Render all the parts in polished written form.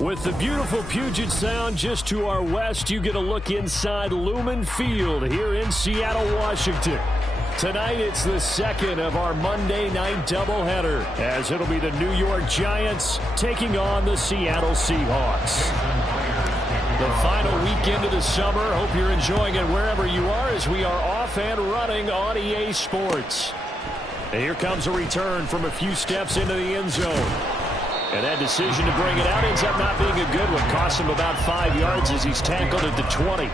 With the beautiful Puget Sound just to our west, you get a look inside Lumen Field here in Seattle, Washington. Tonight, it's the second of our Monday night doubleheader, as it'll be the New York Giants taking on the Seattle Seahawks. The final weekend of the summer. Hope you're enjoying it wherever you are, as we are off and running on EA Sports. And here comes a return from a few steps into the end zone. And that decision to bring it out ends up not being a good one. Costs him about 5 yards as he's tackled at the 20.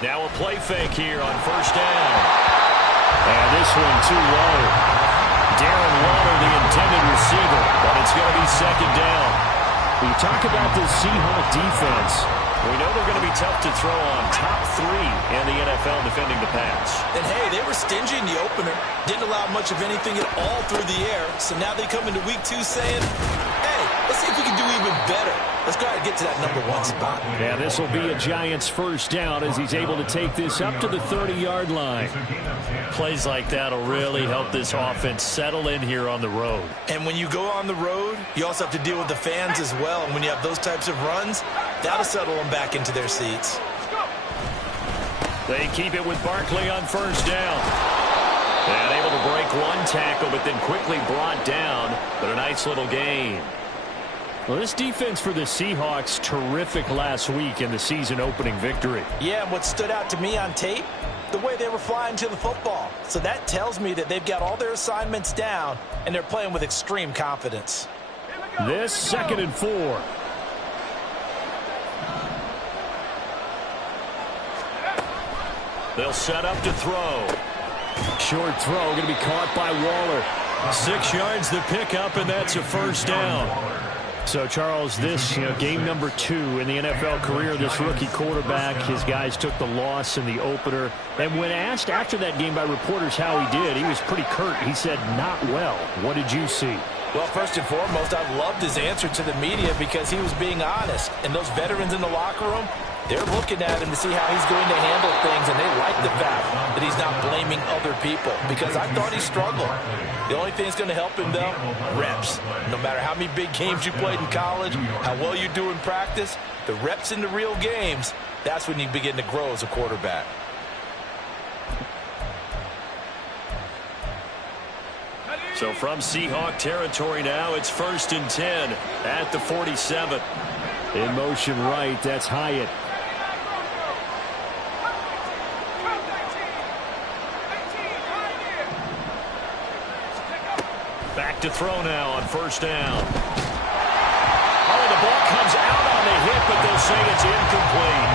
Now a play fake here on first down. And this one too low. Darren Waller, the intended receiver, but it's going to be second down. When you talk about the Seahawks defense, we know they're going to be tough to throw on. Top 3 in the NFL defending the pass. And hey, they were stingy in the opener. Didn't allow much of anything at all through the air. So now they come into week 2 saying, hey, let's see if we can do even better. Let's try to get to that #1 spot. Yeah, this will be a Giants first down as he's able to take this up to the 30-yard line. Plays like that will really help this offense settle in here on the road. And when you go on the road, you also have to deal with the fans as well. And when you have those types of runs, that'll settle them back into their seats. They keep it with Barkley on first down. And able to break one tackle, but then quickly brought down. But a nice little gain. Well, this defense for the Seahawks, terrific last week in the season-opening victory. Yeah, and what stood out to me on tape, the way they were flying to the football. So that tells me that they've got all their assignments down, and they're playing with extreme confidence. This 2nd and 4. They'll set up to throw. Short throw, going to be caught by Waller. 6 yards to pick up, and that's a first down. So, Charles, this game number 2 in the NFL career, this rookie quarterback, his guys took the loss in the opener. And when asked after that game by reporters how he did, he was pretty curt. He said, not well. What did you see? Well, first and foremost, I loved his answer to the media because he was being honest. And those veterans in the locker room, they're looking at him to see how he's going to handle things, and they like the fact that he's not blaming other people, because I thought he struggled. The only thing that's going to help him, though, reps. No matter how many big games you played in college, how well you do in practice, the reps in the real games, that's when you begin to grow as a quarterback. So from Seahawk territory now, it's 1st and 10 at the 47. In motion right, that's Hyatt. Back to throw now on first down. Oh, the ball comes out on the hit, but they'll say it's incomplete.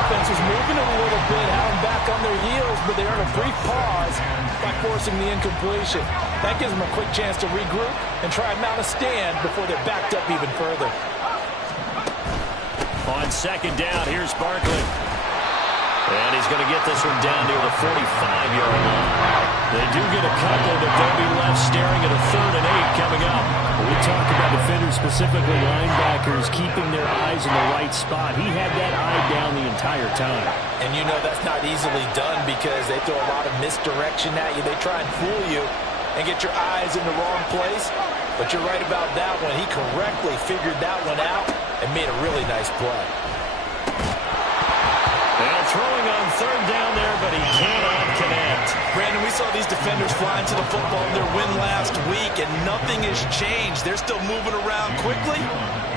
Offense was moving a little bit, having back on their heels, but they earn a brief pause by forcing the incompletion. That gives them a quick chance to regroup and try and mount a stand before they're backed up even further. On second down, here's Barkley. And he's going to get this one down near the 45-yard line. They do get a couple, but they'll be left staring at a 3rd and 8 coming up. We talk about defenders, specifically linebackers, keeping their eyes in the right spot. He had that eye down the entire time. And you know that's not easily done because they throw a lot of misdirection at you. They try and fool you and get your eyes in the wrong place. But you're right about that one. He correctly figured that one out and made a really nice play. Now throwing on 3rd down there, but he cannot connect. Brandon, we saw these defenders flying to the football in their win last week, and nothing has changed. They're still moving around quickly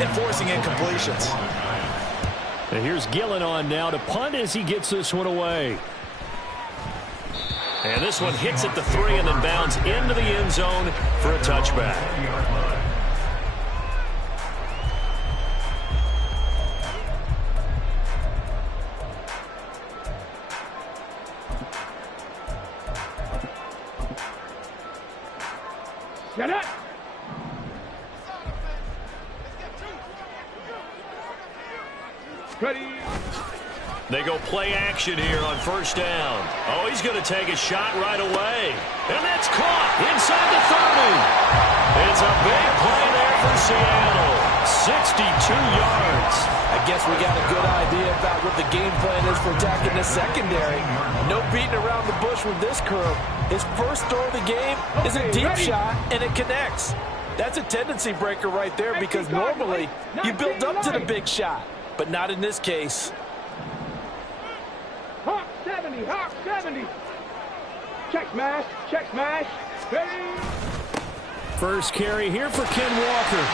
and forcing incompletions. And here's Gillen on now to punt as he gets this one away. And this one hits at the 3 and then bounds into the end zone for a touchback. Get it! Ready. They go play action here on first down. Oh, he's going to take a shot right away. And that's caught inside the 30. It's a big play there for Seattle. 62 yards. I guess we got a good idea about what the game plan is for attacking the secondary. No beating around the bush with this crew. His first throw of the game is a deep shot, and it connects. That's a tendency breaker right there because normally you build up to the big shot, but not in this case. Hawk 70, Hawk 70. Check smash, ready. First carry here for Ken Walker.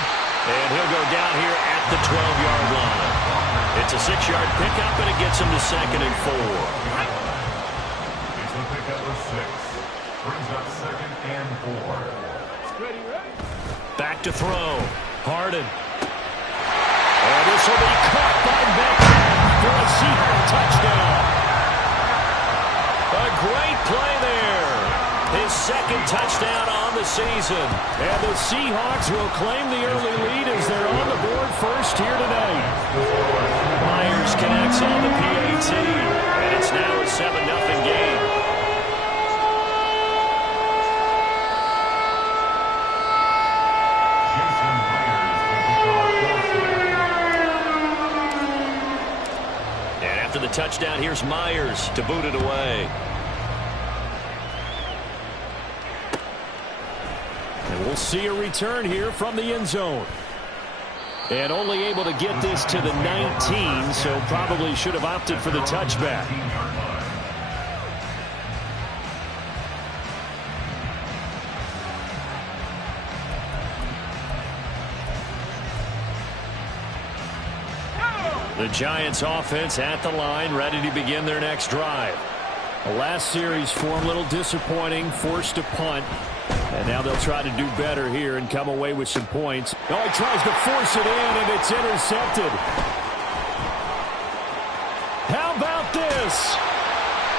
And he'll go down here at the 12-yard line. It's a 6-yard pickup, and it gets him to 2nd and 4. It's a pickup of 6. Brings up 2nd and 4. Ready. Back to throw. Harden. And this will be caught by Metcalf for a Seahawks touchdown. A great play there. His 2nd touchdown on the season. And the Seahawks will claim the early lead as they're on the board first here tonight. Myers connects on the PAT. And it's now a 7-0 game. And after the touchdown, here's Myers to boot it away. And we'll see a return here from the end zone. And only able to get this to the 19, so probably should have opted for the touchback. The Giants offense at the line, ready to begin their next drive. The last series for them, a little disappointing, forced to punt. And now they'll try to do better here and come away with some points. Oh, he tries to force it in, and it's intercepted. How about this?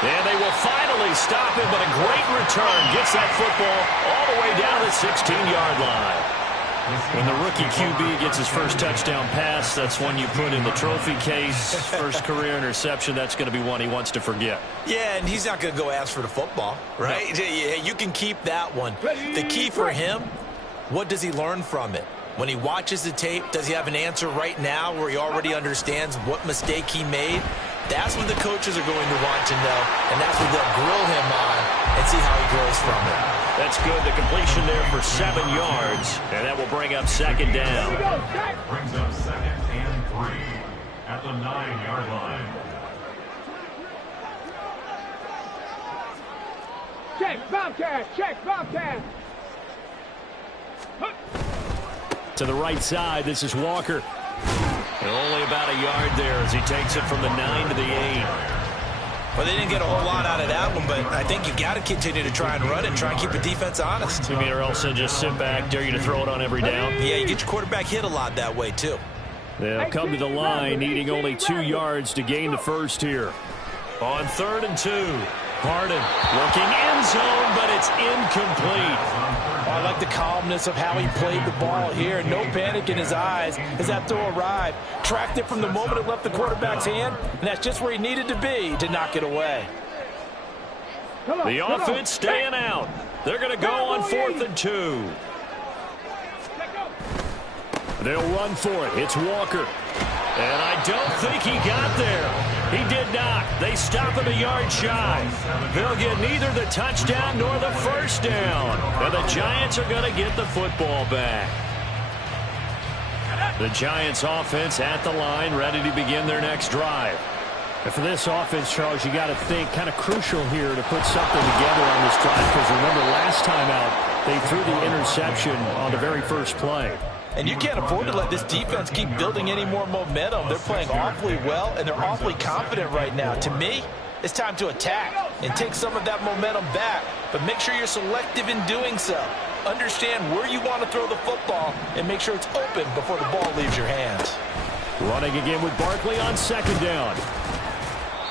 And they will finally stop him, but a great return gets that football all the way down the 16-yard line. When the rookie QB gets his first touchdown pass, that's one you put in the trophy case. First career interception, that's going to be one he wants to forget. Yeah, and he's not going to go ask for the football, right? No. You can keep that one. The key for him, what does he learn from it? When he watches the tape, does he have an answer right now where he already understands what mistake he made? That's what the coaches are going to want to know, and that's what they'll grill him on and see how he grows from it. That's good. The completion there for 7 yards, and that will bring up 2nd down. Brings up 2nd and 3 at the 9-yard line. Check, Bobcat. To the right side, this is Walker. And only about a yard there as he takes it from the 9 to the 8. Well, they didn't get a whole lot out of that one, but I think you got to continue to try and run it, try and keep the defense honest. You mean, or else just sit back, dare you to throw it on every down? Yeah, you get your quarterback hit a lot that way, too. They'll come to the line, needing only 2 yards to gain the first here. On 3rd and 2, Harden looking end zone, but it's incomplete. I like the calmness of how he played the ball here. No panic in his eyes as that throw arrived. Tracked it from the moment it left the quarterback's hand, and that's just where he needed to be to knock it away. The offense staying out. They're going to go on 4th and 2. They'll run for it. It's Walker. And I don't think he got there. He did not. They stop him a yard shy. They'll get neither the touchdown nor the first down. And the Giants are going to get the football back. The Giants offense at the line, ready to begin their next drive. And for this offense, Charles, you got to think kind of crucial here to put something together on this drive, because remember last time out, they threw the interception on the very first play. And you can't afford to let this defense keep building any more momentum. They're playing awfully well, and they're awfully confident right now. To me, it's time to attack and take some of that momentum back, but make sure you're selective in doing so. Understand where you want to throw the football and make sure it's open before the ball leaves your hands. Running again with Barkley on 2nd down.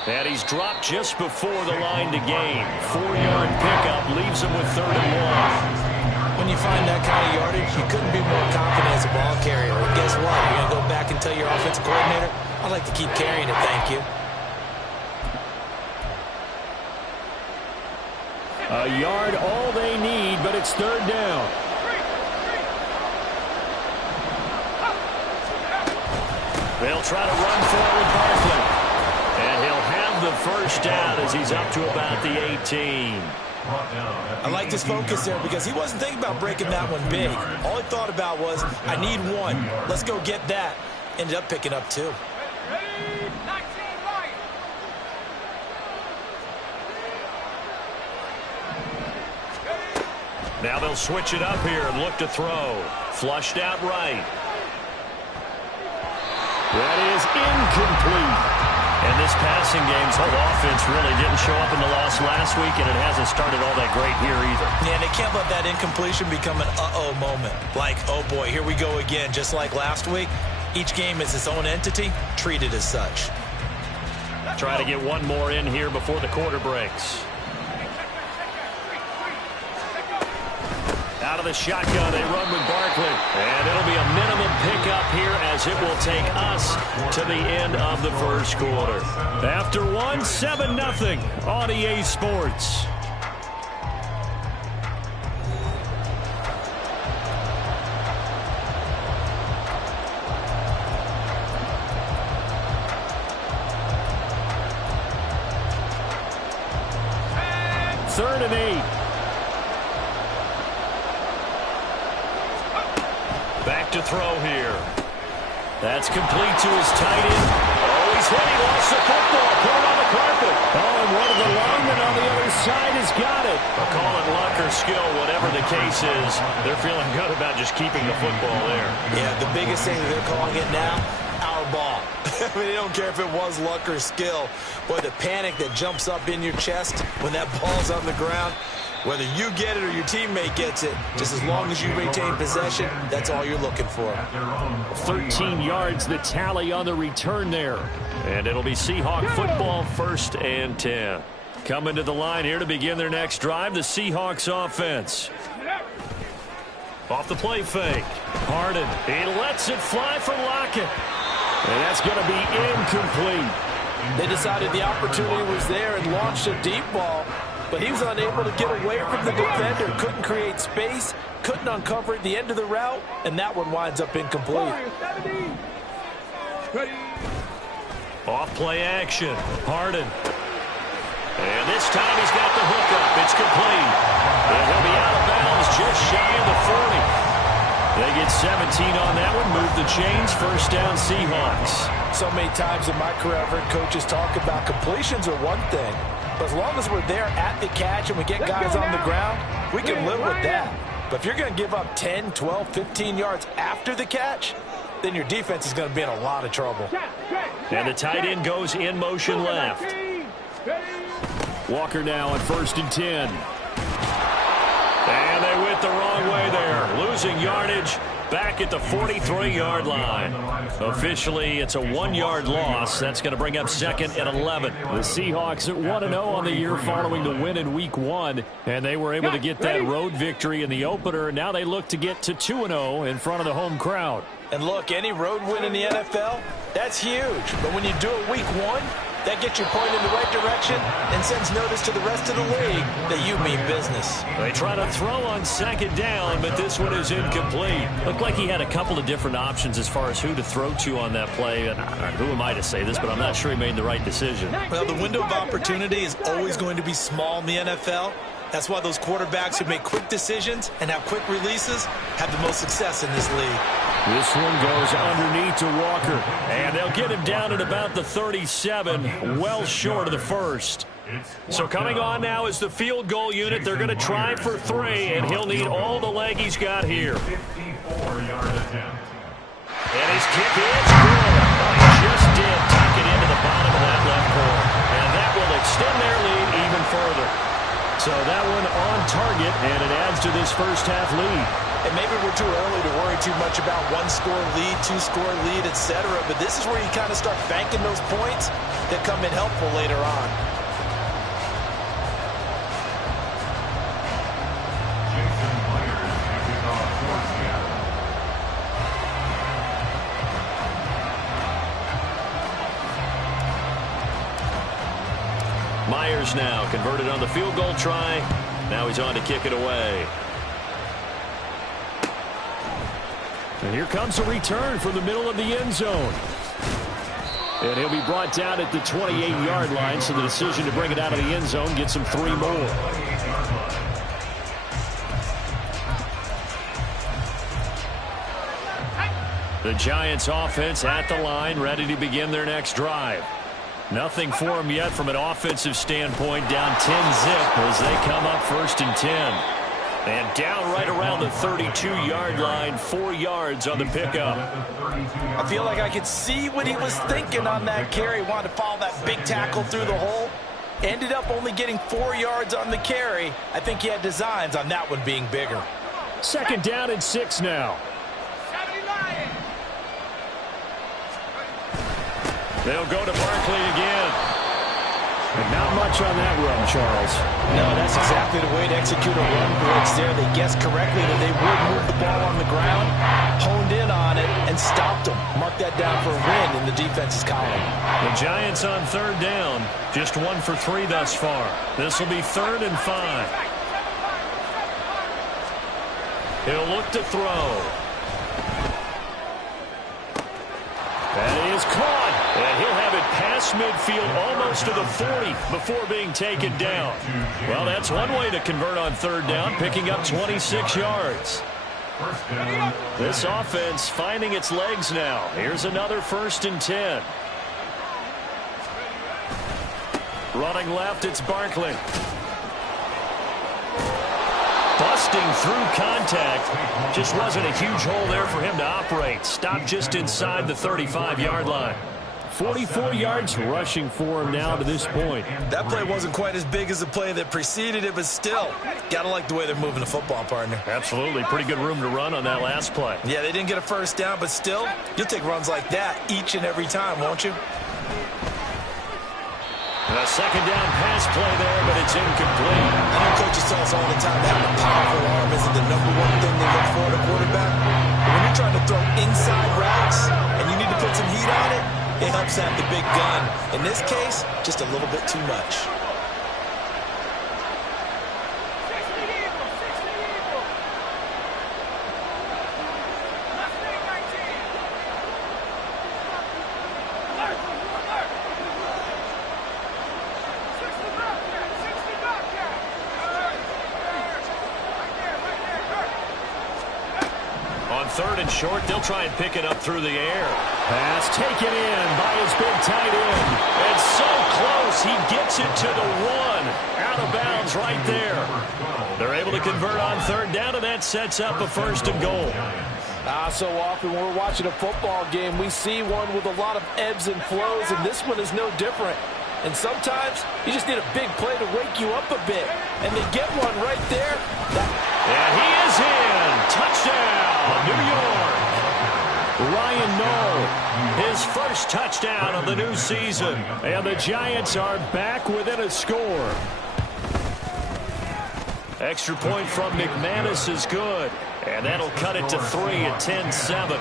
And he's dropped just before the line to gain. 4-yard pickup leaves him with 3rd and 1. When you find that kind of yardage, you couldn't be more confident as a ball carrier. And guess what? You're going to go back and tell your offensive coordinator, I'd like to keep carrying it, thank you. A yard all they need, but it's 3rd down. They'll try to run forward Barkley. And he'll have the first down as he's up to about the 18. I like his focus there because he wasn't thinking about breaking that one big. All he thought about was, I need one. Let's go get that. Ended up picking up 2. Now they'll switch it up here and look to throw. Flushed out right. That is incomplete. And this passing game's whole offense really didn't show up in the loss last week, and it hasn't started all that great here either. Yeah, they can't let that incompletion become an uh-oh moment. Like, oh boy, here we go again, just like last week. Each game is its own entity, treated as such. Try to get one more in here before the quarter breaks. Out of the shotgun, they run with Barkley. And it'll be a minimum pickup here as it will take us to the end of the first quarter. After 1, 7-0 on EA Sports. Third and 8. Back to throw here. That's complete to his tight end. Oh, he's hit. He lost the football. Put it on the carpet. Oh, and one of the linemen on the other side has got it. I'll call it luck or skill, whatever the case is. They're feeling good about just keeping the football there. Yeah, the biggest thing that they're calling it now, our ball. I mean, they don't care if it was luck or skill. Boy, the panic that jumps up in your chest when that ball's on the ground, whether you get it or your teammate gets it, just as long as you retain possession, that's all you're looking for. 13 yards, the tally on the return there. And it'll be Seahawk football, 1st and 10. Coming to the line here to begin their next drive, the Seahawks offense. Off the play fake. Harden. He lets it fly for Lockett. And that's going to be incomplete. They decided the opportunity was there and launched a deep ball, but he was unable to get away from the defender. Couldn't create space, couldn't uncover at the end of the route, and that one winds up incomplete. Off play action. Harden. And this time he's got the hook up. It's complete. And he'll be out of bounds just shy of the 40. They get 17 on that one. Move the chains. First down, Seahawks. So many times in my career, I've heard coaches talk about completions are one thing. But as long as we're there at the catch and we get guys on the ground, we can live with that. But if you're going to give up 10, 12, 15 yards after the catch, then your defense is going to be in a lot of trouble. And the tight end goes in motion left. Walker now on 1st and 10. And they went the wrong way there. Losing yardage back at the 43-yard line. Officially, it's a 1-yard loss. That's going to bring up 2nd and 11. The Seahawks at 1-0 on the year following the win in Week 1. And they were able to get that road victory in the opener. Now they look to get to 2-0 in front of the home crowd. And look, any road win in the NFL, that's huge. But when you do it Week 1, that gets you pointed in the right direction and sends notice to the rest of the league that you mean business. They try to throw on 2nd down, but this one is incomplete. Looked like he had a couple of different options as far as who to throw to on that play. And who am I to say this, but I'm not sure he made the right decision. Well, the window of opportunity is always going to be small in the NFL. That's why those quarterbacks who make quick decisions and have quick releases have the most success in this league. This one goes underneath to Walker. And they'll get him down at about the 37, well short of the first. So coming on now is the field goal unit. They're going to try for 3, and he'll need all the leg he's got here. 54-yard attempt. And his kick is good. He just did tuck it into the bottom of that left corner. And that will extend their lead even further. So that one on target, and it adds to this first half lead. And maybe we're too early to worry too much about 1-score lead, 2-score lead, etc. But this is where you kind of start banking those points that come in helpful later on. Jason Myers is off for Seattle. Myers now converted on the field goal try. Now he's on to kick it away. And here comes a return from the middle of the end zone. And he'll be brought down at the 28-yard line, so the decision to bring it out of the end zone gets him 3 more. The Giants offense at the line, ready to begin their next drive. Nothing for them yet from an offensive standpoint, down 10-zip as they come up 1st and 10. And down right around the 32-yard line, 4 yards on the pickup. I feel like I could see what he was thinking on that carry. Wanted to follow that big tackle through the hole. Ended up only getting 4 yards on the carry. I think he had designs on that one being bigger. 2nd down and 6 now. They'll go to Barkley again. And not much on that run, Charles. No, that's exactly the way to execute a run blitz there. They guessed correctly that they would move the ball on the ground, honed in on it, and stopped them. Mark that down for a win in the defense's column. The Giants on 3rd down. Just 1 for 3 thus far. This will be 3rd and 5. He'll look to throw. That is caught. And he'll have it past midfield almost to the 40 before being taken down. Well, that's one way to convert on 3rd down, picking up 26 yards. This offense finding its legs now. Here's another 1st and 10. Running left, it's Barkley. Busting through contact. Just wasn't a huge hole there for him to operate. Stopped just inside the 35-yard line. 44 yards rushing for him now to this point. That play wasn't quite as big as the play that preceded it, but still, gotta like the way they're moving the football, partner. Absolutely. Pretty good room to run on that last play. Yeah, they didn't get a 1st down, but still, you'll take runs like that each and every time, won't you? And a 2nd down pass play there, but it's incomplete. I know coaches tell us all the time that having a powerful arm isn't the #1 thing they look for in a quarterback. But when you're trying to throw inside routes and you need to put some heat on it, it helps have the big gun. In this case, just a little bit too much. On 3rd and short, they'll try and pick it up through the air. Pass taken in by his big tight end. And so close, he gets it to the 1. Out of bounds right there. They're able to convert on 3rd down, and that sets up a 1st and goal. So often when we're watching a football game, we see one with a lot of ebbs and flows, and this one is no different. And sometimes you just need a big play to wake you up a bit. And they get one right there. And he is in. Touchdown, New York. Ryan Knoll, his first touchdown of the new season. And the Giants are back within a score. Extra point from McManus is good. And that'll cut it to 3 at 10-7.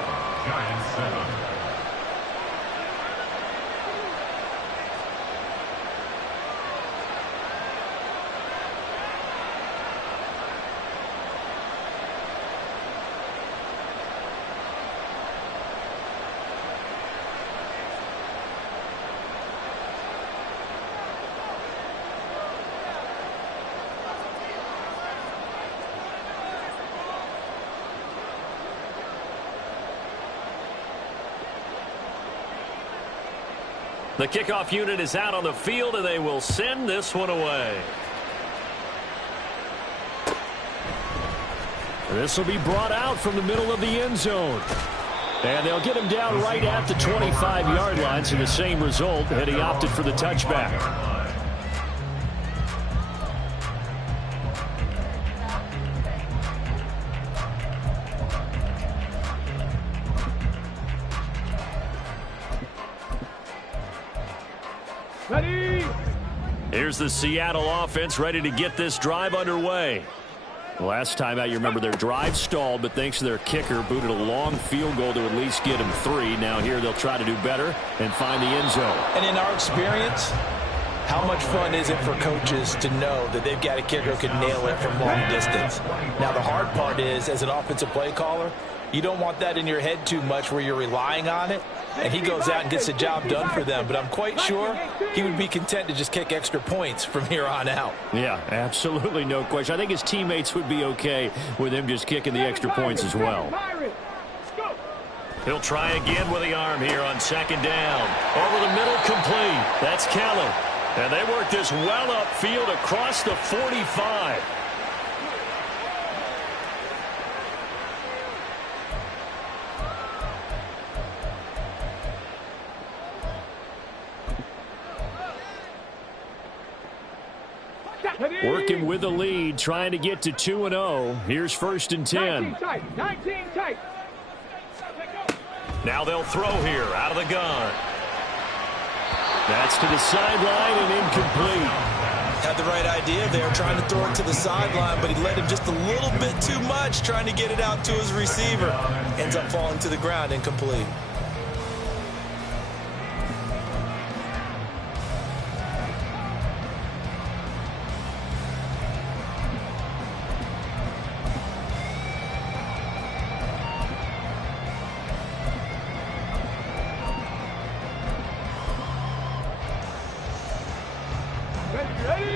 The kickoff unit is out on the field, and they will send this one away. This will be brought out from the middle of the end zone. And they'll get him down right at the 25-yard line, so the same result, and he opted for the touchback. Ready? Here's the Seattle offense ready to get this drive underway. Last time out, you remember their drive stalled, but thanks to their kicker, booted a long field goal to at least get him 3. Now here they'll try to do better and find the end zone. And in our experience, how much fun is it for coaches to know that they've got a kicker who can nail it from long distance? Now the hard part is, as an offensive play caller, you don't want that in your head too much where you're relying on it. and he goes out and gets the job done for them. But I'm quite sure he would be content to just kick extra points from here on out. Yeah, absolutely no question. I think his teammates would be okay with him just kicking the extra points as well. He'll try again with the arm here on second down. Over the middle, complete. That's Keller. And they work this well upfield across the 45. Working with the lead, trying to get to 2-0. Here's 1st and 10. 19 tight. 19 tight. Now they'll throw here out of the gun. That's to the sideline and incomplete. Had the right idea there, trying to throw it to the sideline, but he led him just a little bit too much, trying to get it out to his receiver. Ends up falling to the ground, incomplete.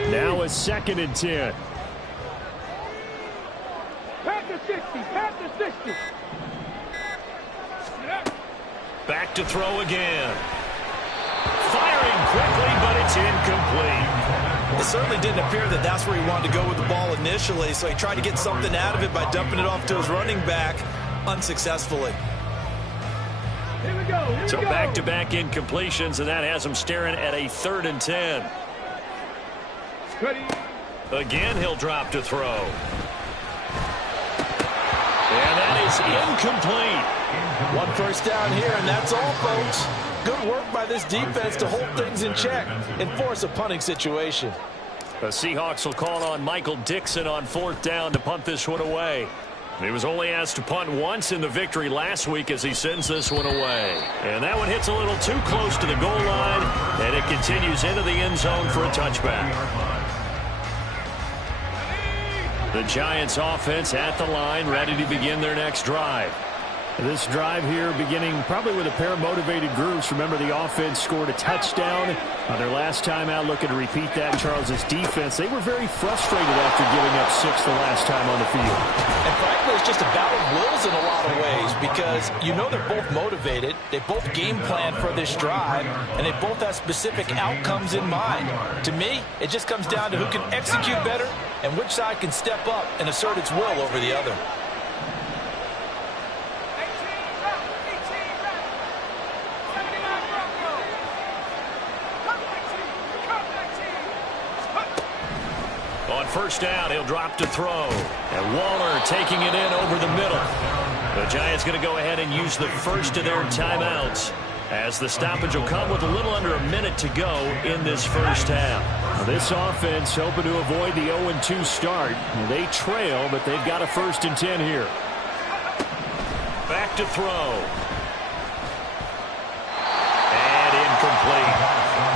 Now it's 2nd and 10. Pat the 60. Pat the 60. Back to throw again. Firing quickly, but it's incomplete. It certainly didn't appear that that's where he wanted to go with the ball initially, so he tried to get something out of it by dumping it off to his running back unsuccessfully. Here we go. Here So we go. back-to-back incompletions, and that has him staring at a 3rd and 10. Ready. Again, he'll drop to throw. And that is incomplete. 1 first down here, and that's all, folks. Good work by this defense to hold things in check and force a punting situation. The Seahawks will call on Michael Dixon on 4th down to punt this one away. He was only asked to punt once in the victory last week as he sends this one away. And that one hits a little too close to the goal line, and it continues into the end zone for a touchback. The Giants offense at the line, ready to begin their next drive. This drive here beginning probably with a pair of motivated groups. Remember, the offense scored a touchdown on their last time out. Looking to repeat that. Charles's defense, they were very frustrated after giving up 6 the last time on the field. And frankly, it's just a battle of wills in a lot of ways because you know they're both motivated. They both game plan for this drive, and they both have specific outcomes in mind. To me, it just comes down to who can execute better and which side can step up and assert its will over the other. On 1st down, he'll drop to throw. And Waller taking it in over the middle. The Giants going to go ahead and use the first of their timeouts, as the stoppage will come with a little under a minute to go in this first half. Now, this offense hoping to avoid the 0-2 start. They trail, but they've got a 1st and 10 here. Back to throw. And incomplete.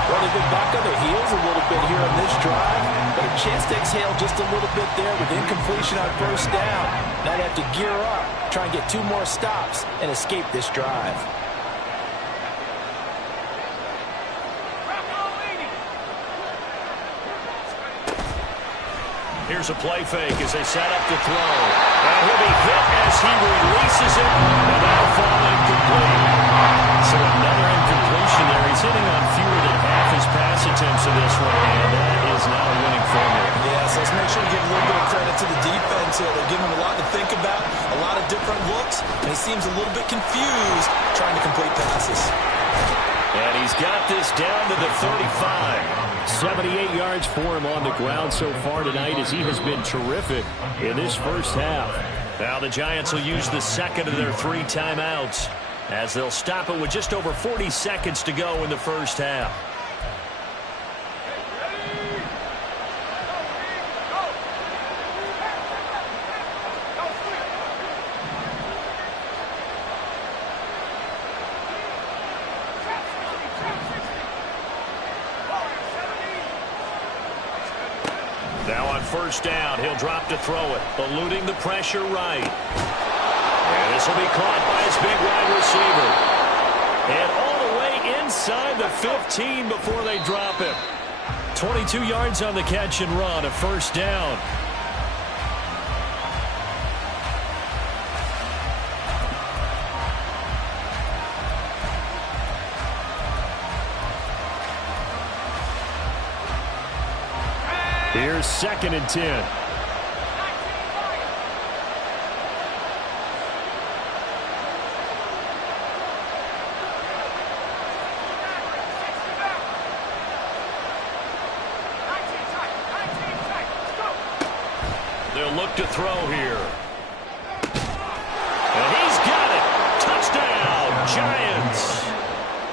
Well, they've been back on their heels a little bit here on this drive, but a chance to exhale just a little bit there with incompletion on 1st down. Now they have to gear up, try and get 2 more stops, and escape this drive. Here's a play fake as they set up to throw. And he'll be hit as he releases it, and that'll fall incomplete. So another incompletion there. He's hitting on fewer than half his pass attempts in this one, and that is not a winning formula. Yeah, so let's make sure we give a little bit of credit to the defense here. They're giving him a lot to think about, a lot of different looks, and he seems a little bit confused trying to complete passes. And he's got this down to the 35. 78 yards for him on the ground so far tonight, as he has been terrific in this first half. Now the Giants will use the second of their 3 timeouts, as they'll stop it with just over 40 seconds to go in the first half. Now on 1st down, he'll drop to throw it, eluding the pressure right. And this will be caught by his big wide receiver. And all the way inside the 15 before they drop him. 22 yards on the catch and run, a first down. Here's 2nd and 10. They'll look to throw here. And he's got it. Touchdown, Giants.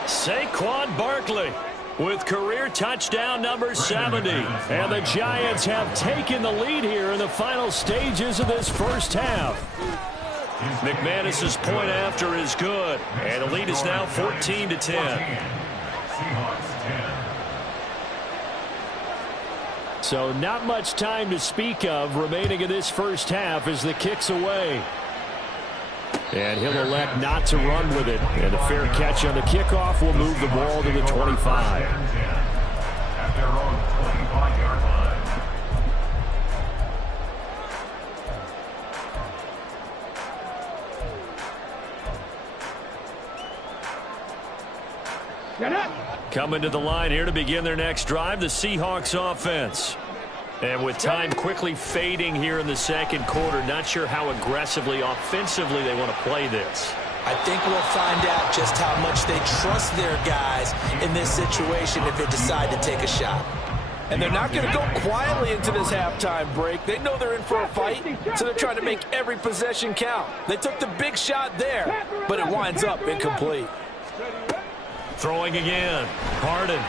Saquon Barkley with career touchdown number 70. And the Giants have taken the lead here in the final stages of this first half. McManus's point after is good. And the lead is now 14-10. Seahawks 10. So not much time to speak of remaining in this first half as the kick's away. And he'll elect not to run with it. And a fair catch on the kickoff will move the ball to the 25. At their own 25-yard line. Get up. Coming to the line here to begin their next drive, the Seahawks offense. And with time quickly fading here in the second quarter, not sure how aggressively, offensively they want to play this. I think we'll find out just how much they trust their guys in this situation if they decide to take a shot. And they're not going to go quietly into this halftime break. They know they're in for a fight, so they're trying to make every possession count. They took the big shot there, but it winds up incomplete. Throwing again. Harden.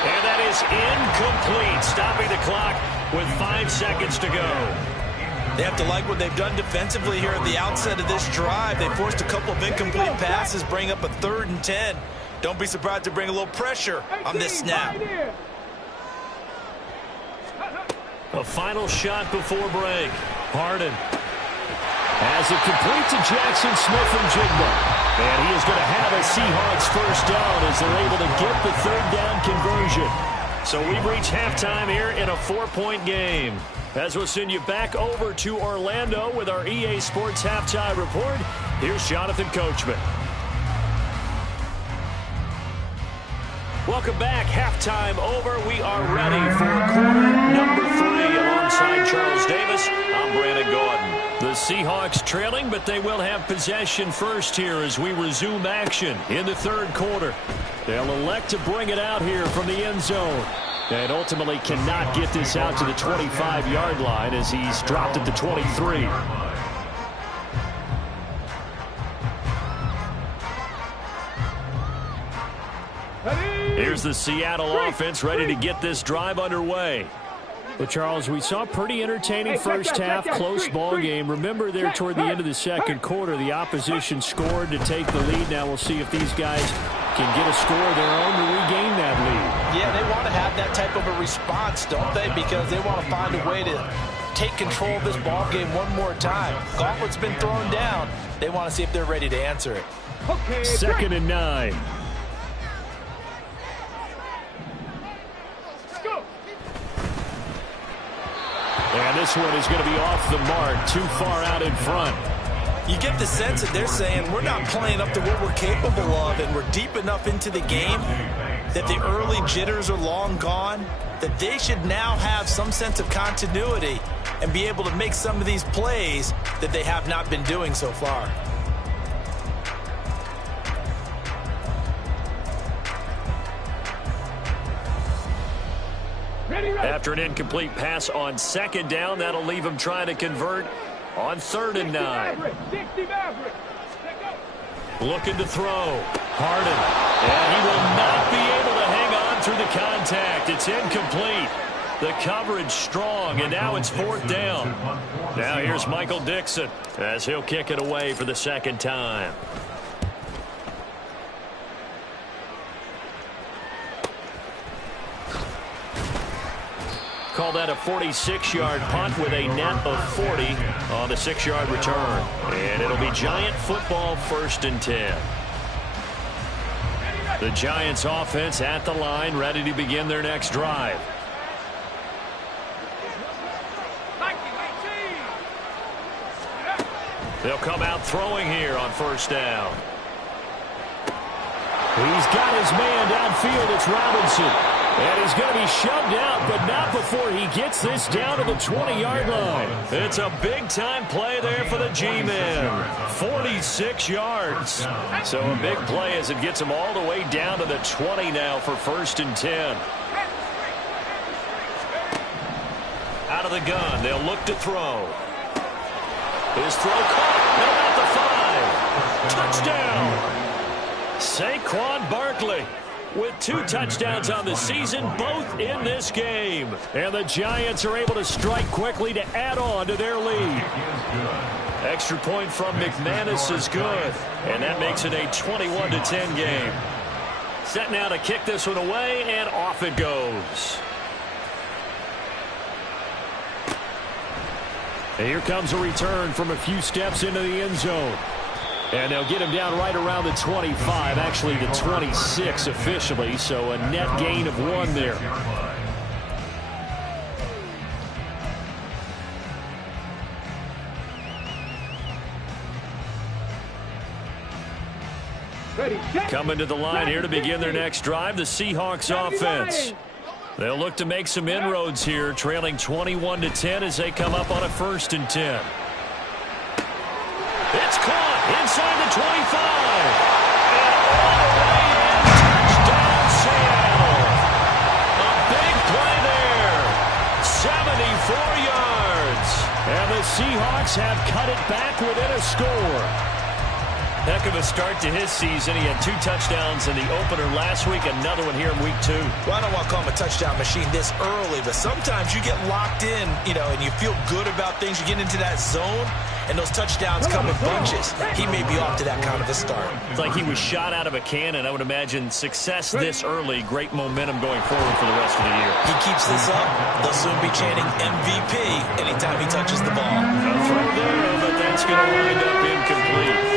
And that is incomplete. Stopping the clock with 5 seconds to go. They have to like what they've done defensively here at the outset of this drive. They forced a couple of incomplete passes, bring up a 3rd and 10. Don't be surprised to bring a little pressure on this snap. A final shot before break. Harden has it complete to Jackson Smith-Njigba. And he is going to have a Seahawks first down as they're able to get the 3rd down conversion. So we've reached halftime here in a 4-point game. As we'll send you back over to Orlando with our EA Sports Halftime Report, here's Jonathan Coachman. Welcome back. Halftime over. We are ready for quarter number 3 alongside Charles Davis. I'm Brandon Gordon. The Seahawks trailing, but they will have possession first here as we resume action in the 3rd quarter. They'll elect to bring it out here from the end zone. And ultimately cannot get this out to the 25-yard line as he's dropped at the 23. Here's the Seattle offense ready to get this drive underway. Well, Charles, we saw a pretty entertaining first half, close ball game. Remember there toward the end of the second quarter, the opposition scored to take the lead. Now we'll see if these guys can get a score of their own to regain that lead. Yeah, they want to have that type of a response, don't they? Because they want to find a way to take control of this ball game one more time. Gauntlet's been thrown down. They want to see if they're ready to answer it. 2nd and 9. And this one is going to be off the mark, too far out in front. You get the sense that they're saying we're not playing up to what we're capable of, and we're deep enough into the game that the early jitters are long gone, that they should now have some sense of continuity and be able to make some of these plays that they have not been doing so far. After an incomplete pass on 2nd down, that'll leave him trying to convert on 3rd and 9. Looking to throw. Harden. And he will not be able to hang on through the contact. It's incomplete. The coverage strong, and now it's 4th down. Now here's Michael Dixon as he'll kick it away for the 2nd time. Call that a 46-yard punt with a net of 40 on the 6-yard return. And it'll be Giant football 1st and 10. The Giants offense at the line, ready to begin their next drive. They'll come out throwing here on first down. He's got his man downfield. It's Robinson. And he's going to be shoved out, but not before he gets this down to the 20-yard line. It's a big-time play there for the G-men. 46 yards. So a big play as it gets him all the way down to the 20 now for 1st and 10. Out of the gun, they'll look to throw. His throw caught. How about the 5? Touchdown. Saquon Barkley with 2 touchdowns on the season, both in this game. And the Giants are able to strike quickly to add on to their lead. Extra point from McManus is good. And that makes it a 21-10 game. Set now to kick this one away, and off it goes. And here comes a return from a few steps into the end zone. And they'll get him down right around the 25, actually the 26 officially, so a net gain of 1 there. Coming to the line here to begin their next drive, the Seahawks offense. They'll look to make some inroads here, trailing 21-10 as they come up on a 1st and 10. It's caught inside the 25. And all the way in, touchdown Seattle. A big play there. 74 yards. And the Seahawks have cut it back within a score. Heck of a start to his season. He had 2 touchdowns in the opener last week, another one here in week 2. Well, I don't want to call him a touchdown machine this early, but sometimes you get locked in, and you feel good about things. You get into that zone, and those touchdowns come in bunches. He may be off to that kind of a start. It's like he was shot out of a cannon. I would imagine success this early, great momentum going forward for the rest of the year. He keeps this up, they'll soon be chanting MVP anytime he touches the ball. A throw there, but that's going to wind up incomplete.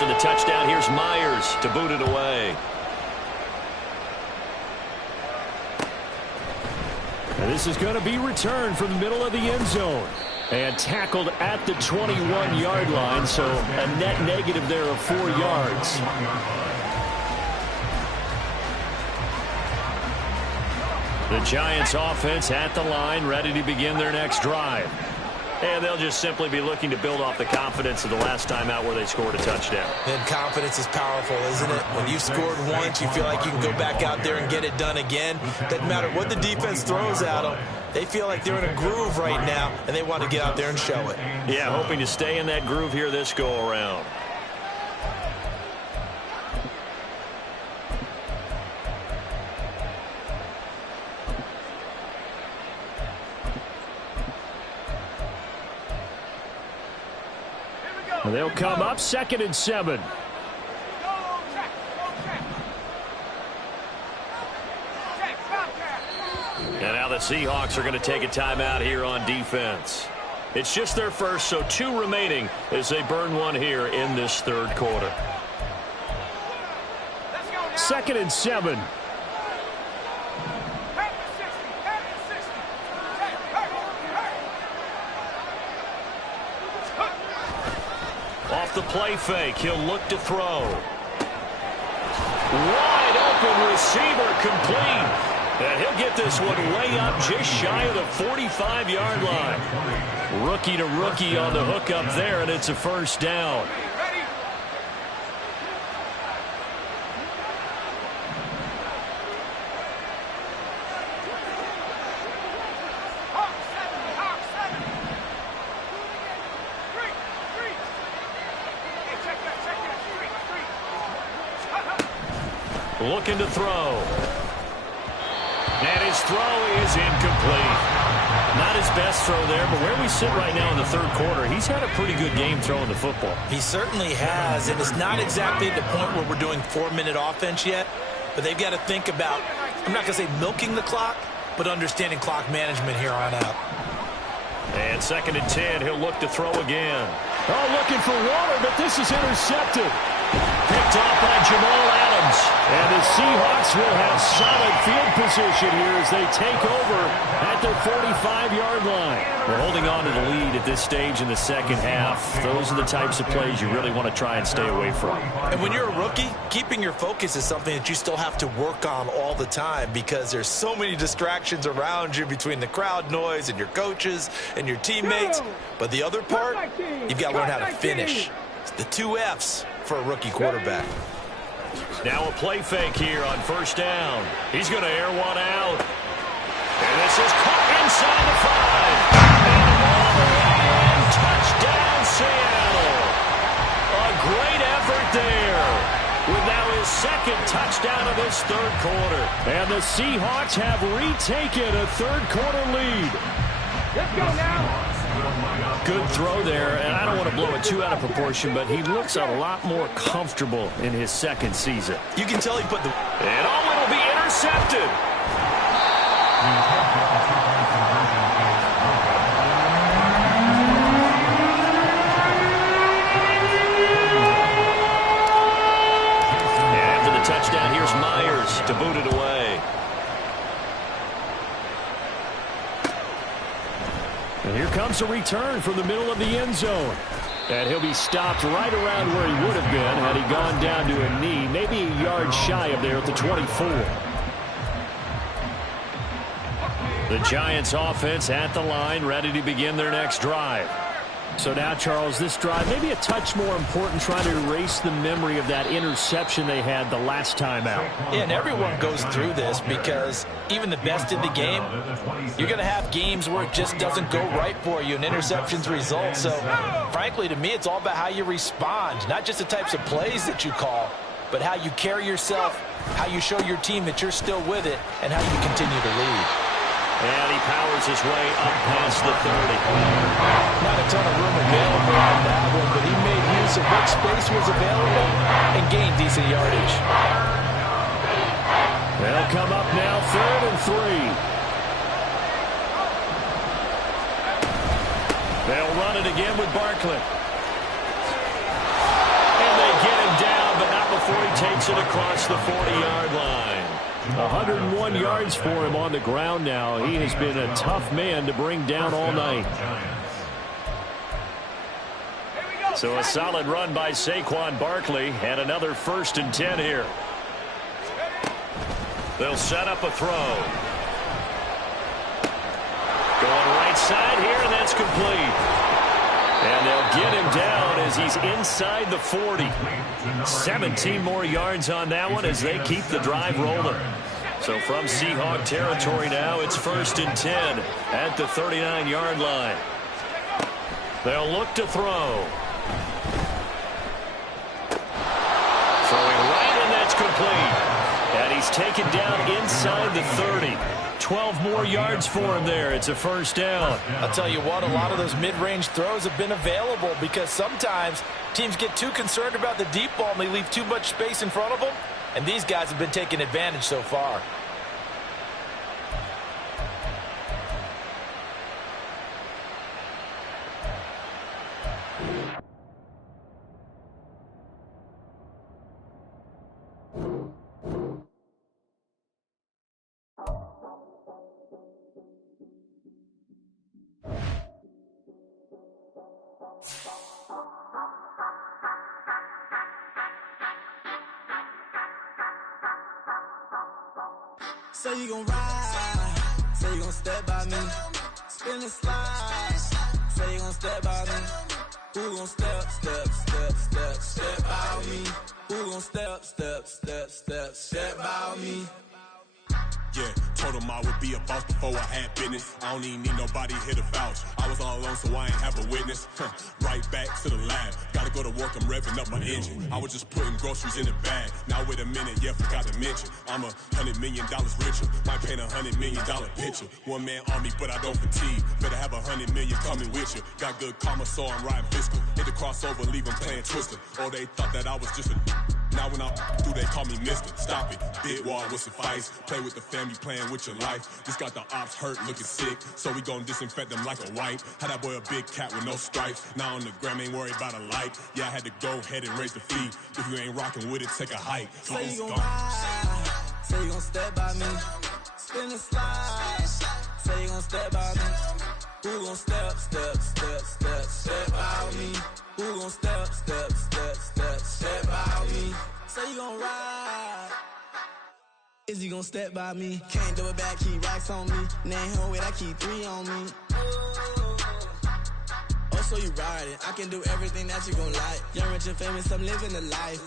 The touchdown, here's Myers to boot it away. And this is going to be returned from the middle of the end zone. And tackled at the 21-yard line, so a net negative there of 4 yards. The Giants offense at the line, ready to begin their next drive. And they'll just simply be looking to build off the confidence of the last time out where they scored a touchdown. And confidence is powerful, isn't it? When you've scored once, you feel like you can go back out there and get it done again. Doesn't matter what the defense throws at them. They feel like they're in a groove right now, and they want to get out there and show it. Yeah, hoping to stay in that groove here this go-around. They'll come up 2nd and 7. And now the Seahawks are going to take a timeout here on defense. It's just their first, so 2 remaining as they burn 1 here in this 3rd quarter. 2nd and 7. Off the play fake, he'll look to throw. Wide open receiver, complete. And he'll get this one way up just shy of the 45-yard line. Rookie to rookie on the hook up there, and it's a 1st down. Looking to throw. And his throw is incomplete. Not his best throw there, but where we sit right now in the 3rd quarter, he's had a pretty good game throwing the football. He certainly has, and it's not exactly the point where we're doing 4-minute offense yet, but they've got to think about, I'm not going to say milking the clock, but understanding clock management here on out. And 2nd and 10, he'll look to throw again. Oh, looking for water, but this is intercepted. Picked picked off by Jamal Adams. And the Seahawks will have solid field position here as they take over at their 45-yard line. We're holding on to the lead at this stage in the second half. Those are the types of plays you really want to try and stay away from. And when you're a rookie, keeping your focus is something that you still have to work on all the time because there's so many distractions around you between the crowd noise and your coaches and your teammates. But the other part, you've got to learn how to finish. It's the 2 F's for a rookie quarterback. Now a play fake here on first down. He's going to air one out. And this is caught inside the 5. And touchdown, Seattle. A great effort there. With now his second touchdown of this third quarter. And the Seahawks have retaken a third-quarter lead. Let's go now. Good throw there, and I don't want to blow it too out of proportion, but he looks a lot more comfortable in his second season. You can tell he put the... And it'll be intercepted. And after the touchdown, here's Myers to boot it away. And here comes a return from the middle of the end zone. And he'll be stopped right around where he would have been had he gone down to a knee, maybe a yard shy of there at the 24. The Giants offense at the line, ready to begin their next drive. So now, Charles, this drive maybe a touch more important, trying to erase the memory of that interception they had the last time out. Yeah, and everyone goes through this because even the best in the game, you're going to have games where it just doesn't go right for you and interceptions result. So, frankly, to me, it's all about how you respond, not just the types of plays that you call, but how you carry yourself, how you show your team that you're still with it, and how you continue to lead. And he powers his way up past the 30. Not a ton of room available on that one, but he made use of what space was available and gained decent yardage. They'll come up now, 3rd and 3. They'll run it again with Barkley. And they get him down, but not before he takes it across the 40-yard line. 101 yards for him on the ground now. He has been a tough man to bring down all night. So a solid run by Saquon Barkley and another 1st and 10 here. They'll set up a throw. Going right side here, and that's complete. And they'll get him down as he's inside the 40. 17 more yards on that one as they keep the drive rolling. So from Seahawk territory now, it's 1st and 10 at the 39-yard line. They'll look to throw. Throwing right, and that's complete. And he's taken down inside the 30. 12 more yards for him there. It's a 1st down. I'll tell you what, a lot of those mid-range throws have been available because sometimes teams get too concerned about the deep ball and they leave too much space in front of them, and these guys have been taking advantage so far. Say you gon' ride, say you gon' step by me, spin and slide, say you gon' step by me, who gon' step by me, who gon' step by me. Yeah, told him I would be a boss before I had business. I don't even need nobody here to vouch. I was all alone, so I ain't have a witness. Right back to the lab. Gotta go to work, I'm revving up my engine. I was just putting groceries in the bag. Now wait a minute, yeah, forgot to mention. I'm $100 million richer. Might paint $100 million picture. One man army, but I don't fatigue. Better have 100 million coming with you. Got good karma, so I'm riding fiscal. Hit the crossover, leave them playing Twister. Or they thought that I was just a Now when I do, they call me Mister. Stop it. Big wall will suffice. Play with the family, playing with your life. Just got the ops hurt, looking sick. So we gon' disinfect them like a wipe. Had that boy a big cat with no stripes. Now on the gram, ain't worried about a light. Yeah, I had to go ahead and raise the fee. If you ain't rocking with it, take a hike. Say you gon' ride. Say you gon' step by me. Spin and slide. Say you gon' step by me. Who gon' step by me? Who gon' step by me? Say you gon' ride. Is he gon' step by me? Can't do it back, keep racks on me. Name home with I keep 3 on me. Oh, so you riding. I can do everything that you gon' like. Young, rich, and famous, I'm living the life.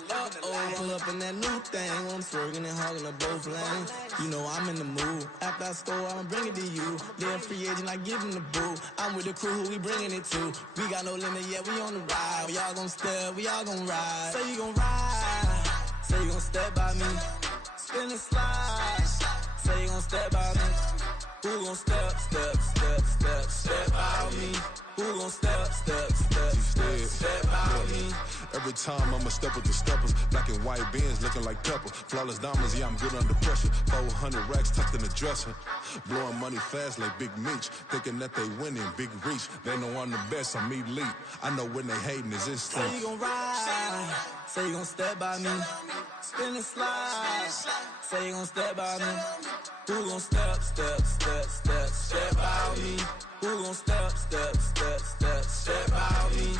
Pull up in that new thing. When I'm swerving and hogging up both lanes. You know I'm in the mood. After I score, I'ma bring it to you. They're a free agent, I give them the boo. I'm with the crew, who we bringing it to. We got no limit yet, we on the ride. We all gon' step, we all gon' ride. Say you gon' ride. Say you gon' step by me. Spin and slide. Say you gon' step by me. Who gon' step by me? Who gon' step by me? Every time I'ma step with the steppers. Black and white beans looking like pepper. Flawless diamonds, yeah, I'm good under pressure. 400 racks tucked in the dresser. Blowing money fast like Big Meech. Thinking that they winning, big reach. They know I'm the best, I'm elite. I know when they hating is instant. Say you gon' ride. Say you gon' step by me. Spin and slide. Say you gon' step by me. Who gon' step by me? Who gon' step by me?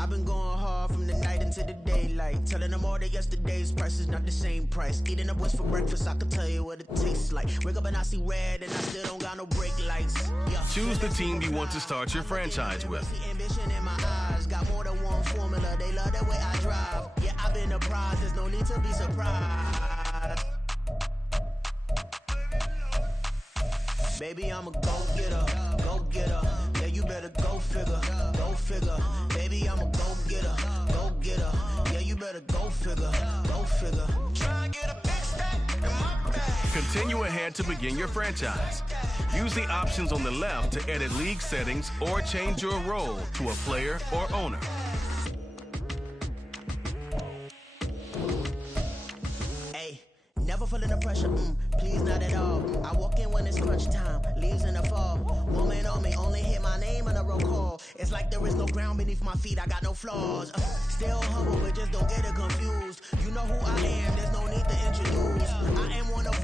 I've been going hard from the night into the daylight. Telling them all that yesterday's price is not the same price. Eating up what's for breakfast, I can tell you what it tastes like. Wake up and I see red and I still don't got no brake lights. Yeah. Choose the team you want to start your franchise with. See ambition in my eyes. Got more than one formula. They love the way I drive. Yeah, I've been a prize. There's no need to be surprised. Baby, I'm a go-getter. Yeah, you better go figure. Baby, I'm a go-getter. Yeah, you better go figure. Try and get a big stack in my bag. Continue ahead to begin your franchise. Use the options on the left to edit league settings or change your role to a player or owner. Never feeling the pressure, please not at all. I walk in when it's crunch time, leaves in the fall. Woman on me, only hit my name on a roll call. It's like there is no ground beneath my feet, I got no flaws. Still humble, but just don't get it confused. You know who I am, there's no need to introduce. I am one of